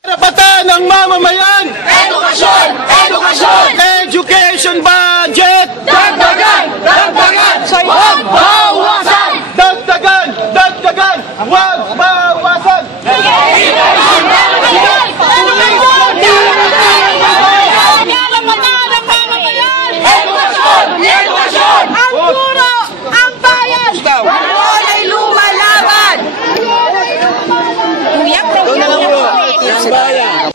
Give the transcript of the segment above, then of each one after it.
Karapatan ng mamamayan! Edukasyon! Edukasyon! Education budget! Dagdagan! Dagdagan! Huwag bawasan! Dagdagan! Dagdagan! Huwag bawasan! Education! Edukasyon! Edukasyon! Edukasyon! Ang guro! Ang bayan! Ngayon ay lumalaban! Kuya, Ang bayan!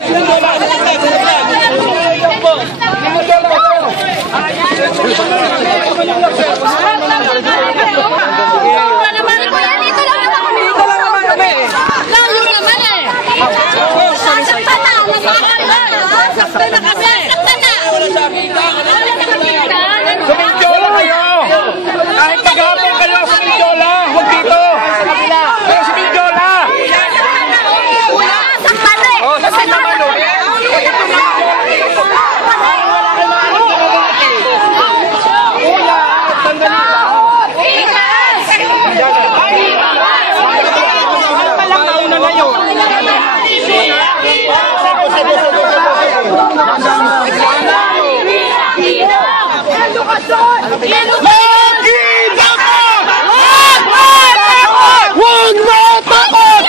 Layo naman eh! Sasaktan na! Sasaktan na kami! Sasaktan na! Sumindyola kayo! Kahit tagapon kayo, sumindyola! Huwag dito! Sa kabila! Pero sumindyola! Sasaktan na eh! O, sasaktan naman o! Kuya, sandali lang! Nauna na yun! Edukasyon! Lagi dapat! Huwag matakot!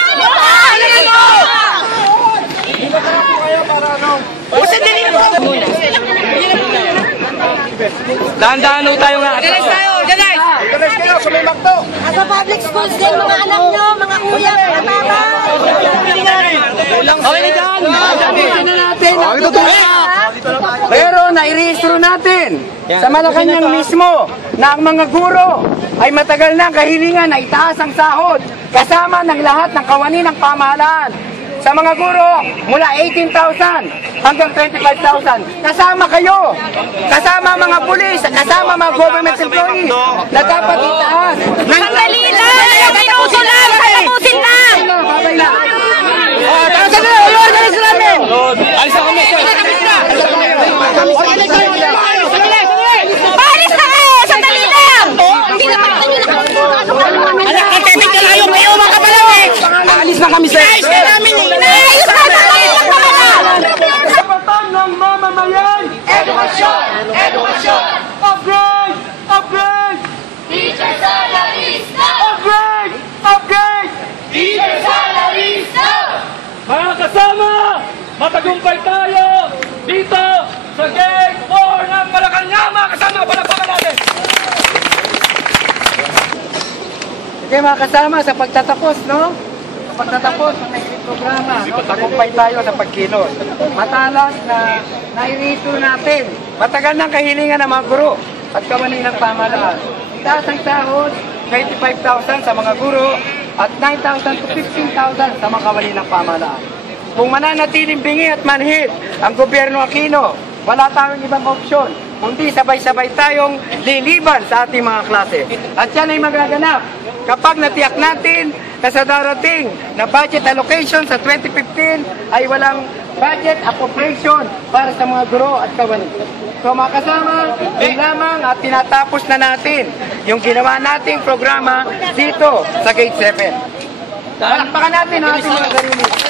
Dahan-dahan tayo nga. Galis tayo! Galis! Galis kayo, sumimak to. Sa public schools din, mga anak nyo, mga kuya, mga mama. Okay, dahan. na natin ang totoo. Pero nairehistro natin sa Malacanang mismo na ang mga guro ay matagal na kahilingan na itaas ang sahod kasama ng lahat ng kawani ng pamahalaan. Sa mga guro, mula 18,000 hanggang 25,000. Kasama kayo. Kasama mga pulis, kasama mga government employees na dapat itaas. Sandali lang! Tapusin lang! Tapusin lang! Babay na. Tapusin na! I-organize namin! Alis na kami. Paalis na kayo! Sandali lang! Hindi naman kayo nakakasama. Anak, katipid na layo! May umang ka pa lang eh! Aalis na kami, sir! Ayos na namin eh! Ayos na namin! Karapatan ng mamamayan! Edukasyon! Edukasyon! Upgrade! Upgrade! Teacher salaries na! Upgrade! Upgrade! Teacher salaries na! Mga kasama, matagumpay tayo dito sa Gate 4 ng Malacanang. Mga kasama, palakpakan natin. Sige mga kasama, sa pagtatapos, no? Sa pagtatapos ng naging programa, no? Tagumpay tayo sa pagkilos. Matalas na nairito natin. Matagal ng kahilingan ng mga guro at kawani ng pamahalaan. Itaas ang sahod, 25,000 sa mga guro at 9,000 to 15,000 sa mga kawani ng pamahalaan. Kung mananatiling bingi at manhid ang gobyerno Aquino, wala tayong ibang opsyon, kundi sabay-sabay tayong liliban sa ating mga klase. At yan ay magaganap kapag natiyak natin na sa darating na budget allocation sa 2015 ay walang budget appropriation para sa mga guro at kawani. So mga kasama, yun lamang at tinatapos na natin yung ginawa nating programa dito sa Gate 7. Palakpakan natin ang ating mga sarili.